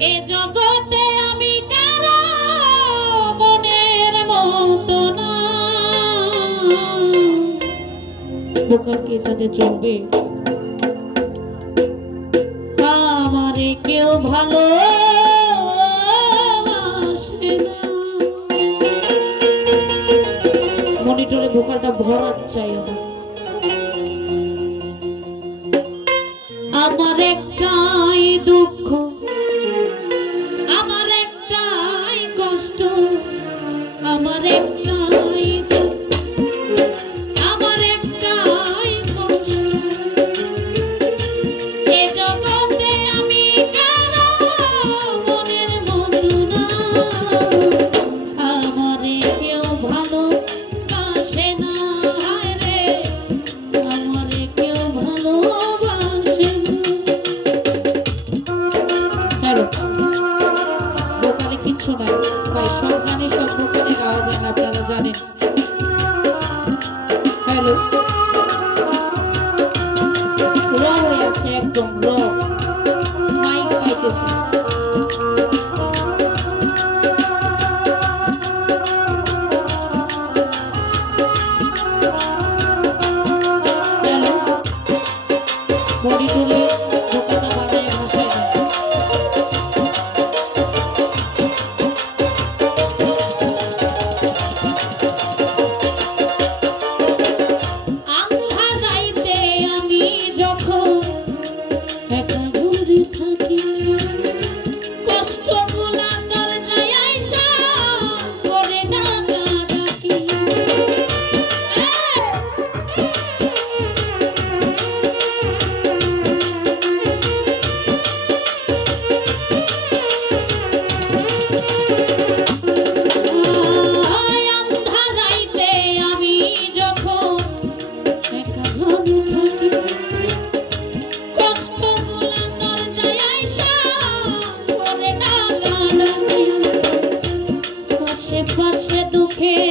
এ জগতে আমি চলবে আমারে কেউ ভালো মনিটরে ভোকালটা ভরার চাই আমার। আমার একটাই দুঃখ আমার একটাই একদম র মাইক পাইতেছি। He.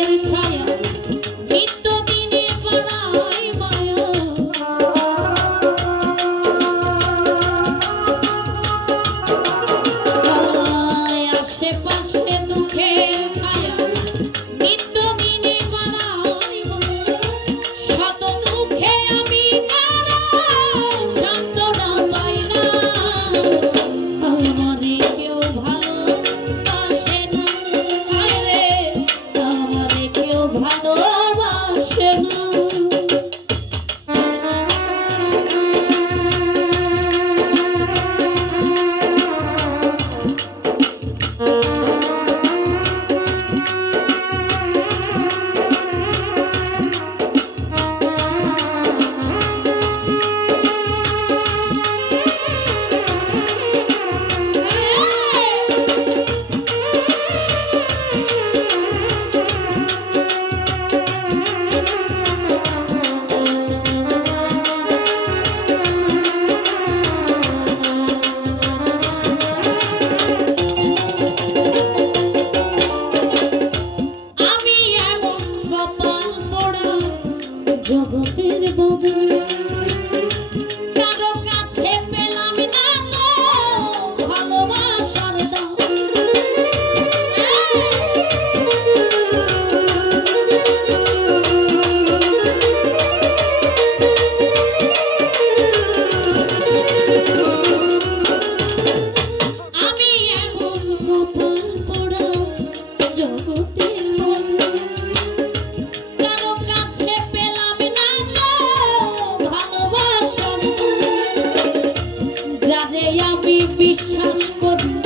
বিশ্বাস করুন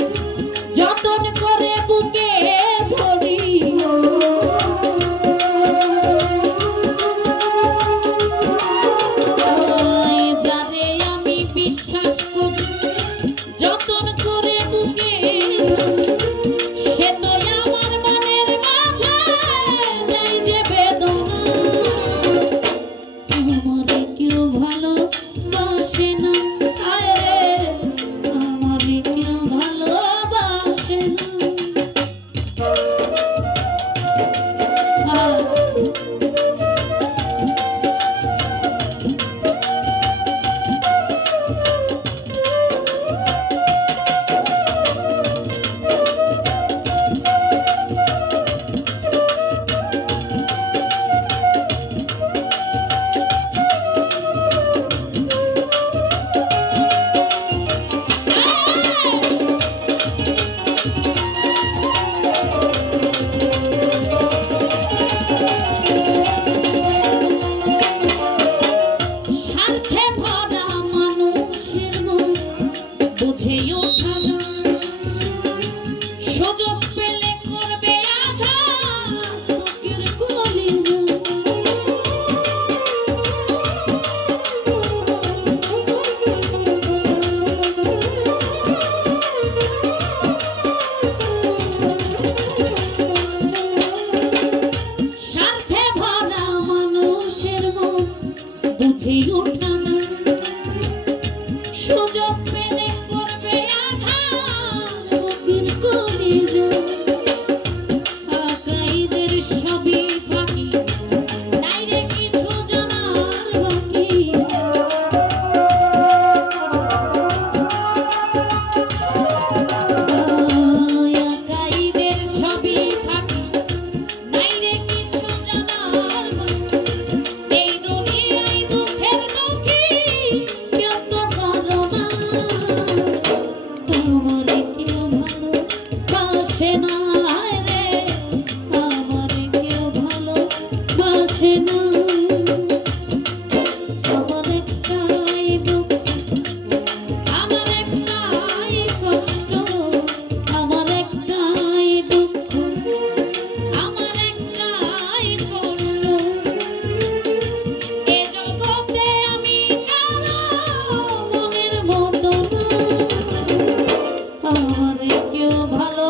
আমারে কেউ ভালো